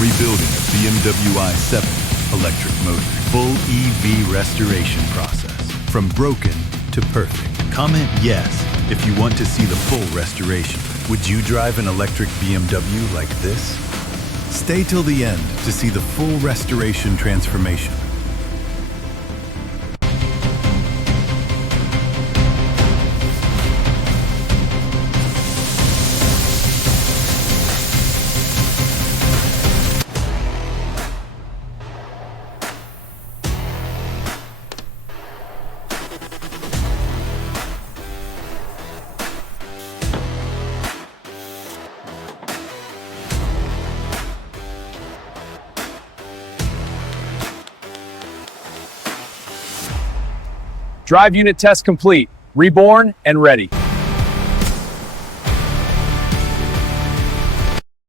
Rebuilding a BMW i7 electric motor. Full EV restoration process. From broken to perfect. Comment yes if you want to see the full restoration. Would you drive an electric BMW like this? Stay till the end to see the full restoration transformation. Drive unit test complete, reborn and ready.